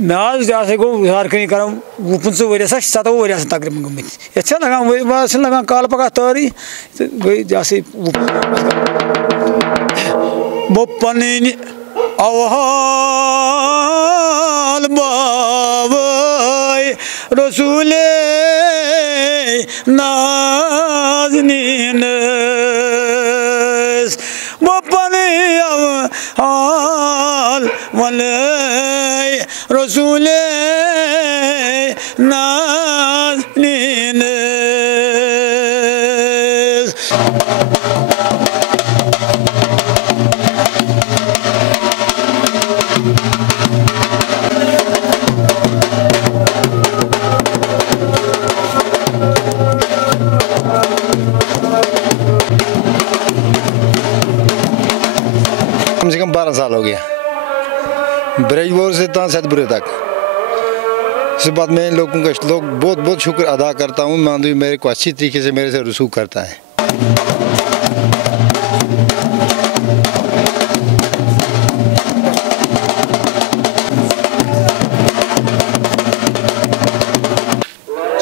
میں جیسے گو ہارکنی کر 15 ؤری 17 ؤری تقریباً گمت یہ لگان لگان کال پگہ تاری گئی جیسے بہ پن اوہال بابے رسول نازنین بہ پن اوہال والے رسول نازنین کم سے کم 12 سال ہو گیا برجبور سے سیدپورے تک۔ اس بات میں ان لوگوں کا بہت بہت شکر ادا کرتا ہوں، ماندوی میرے کو اچھی طریقے سے میرے سے رسوخ کرتا ہے۔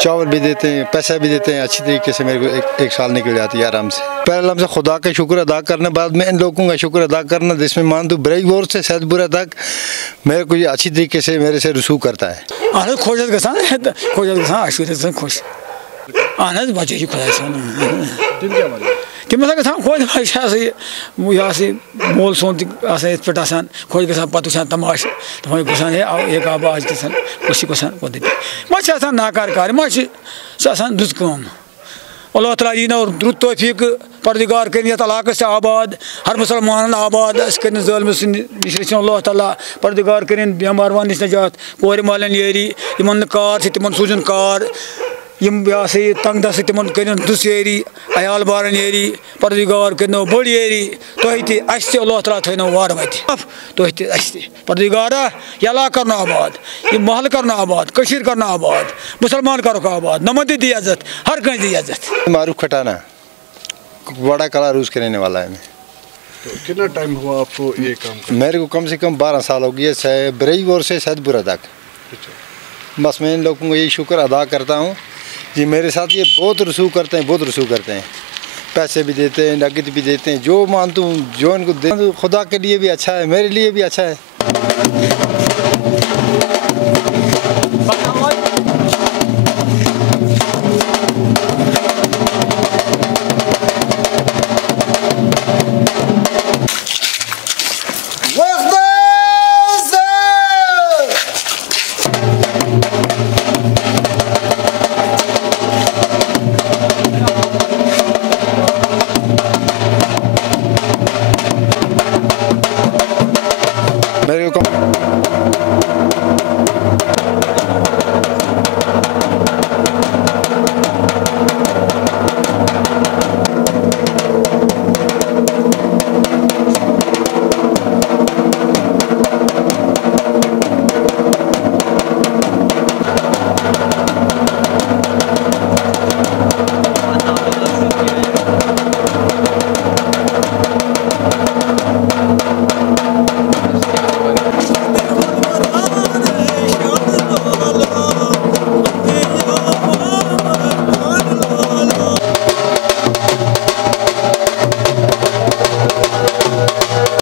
چاول بھی دیتے ہیں، پیسہ بھی دیتے ہیں، اچھی طریقے سے میرے کو ایک سال نکل جاتی ہے آرام سے۔ پہلے لمحے سے خدا کا شکر ادا کرنا، بعد میں ان لوگوں کا شکر ادا کرنا جس میں مان دو برجبور سے سیدپورہ تک میرے کو یہ اچھی طریقے سے میرے سے رسوخ کرتا ہے۔ خوش گژھان گژھان خوش اہن حظ بچے خدا صٲبن تم ہسا گژھان خۄش یہ سا مول سون تہِ آسان یِتھ پٲٹھۍ آسان خۄش گژھان پَتہٕ وٕچھان تماشہٕ دَپان گژھان ہے ایک آب آز گژھان خوشی گژھان قۄدرٔتی ما چھِ آسان ناکار کار ما چھِ سُہ آسان دُژ کٲم اللہ تعالیٰ یی نو رُت توفیٖق پردِگار کٔرِنۍ یَتھ علاقَس تہِ آباد ہر مُسلمانَن آباد اَسہِ کٔرِنۍ ظٲلمہٕ سٕنٛدِ نِش رٔچھِنۍ اللہ تعالیٰ پردِگار کٔرِنۍ بٮ۪مار نِش نجات کورِ مالٮ۪ن یٲری یِمن نہٕ کار چھِ تِمن سوٗزِن کار یِم یہِ ہسا یہِ تنگ دستہٕ تِمن کٔرِنۍ دُس یٲری عیال بارن یٲری پردِگار کٔرنو بٔڑ یٲری تۄہہِ تہِ اَسہِ تہِ اللہ تعالیٰ تھٲینو وارٕ وَتہِ تۄہہِ تہِ اَسہِ تہِ پردِگارا یہِ علاقہٕ کرنو آباد یہِ محلہٕ کرنو آباد کٔشیٖر کرنو آباد مُسلمان کرُکھ آباد نمن تہِ دی عزت ہر کٲنٛسہِ دی عزت۔ معروف کھٹانا بڑا کلا روز کرنے والا ہے میں۔ تو کتنا ٹائم ہوا آپ کو یہ کام کرنے؟ میرے کو کم سے کم 12 سال ہو گیا برجبور سے سیدپورہ تک۔ بس میں ان لوگوں کو یہی شکر ادا کرتا ہوں جی میرے ساتھ یہ بہت رسوخ کرتے ہیں، بہت رسوخ کرتے ہیں، پیسے بھی دیتے ہیں، نقد بھی دیتے ہیں، جو مانتا ہوں جو ان کو خدا کے لیے بھی اچھا ہے، میرے لیے بھی اچھا ہے۔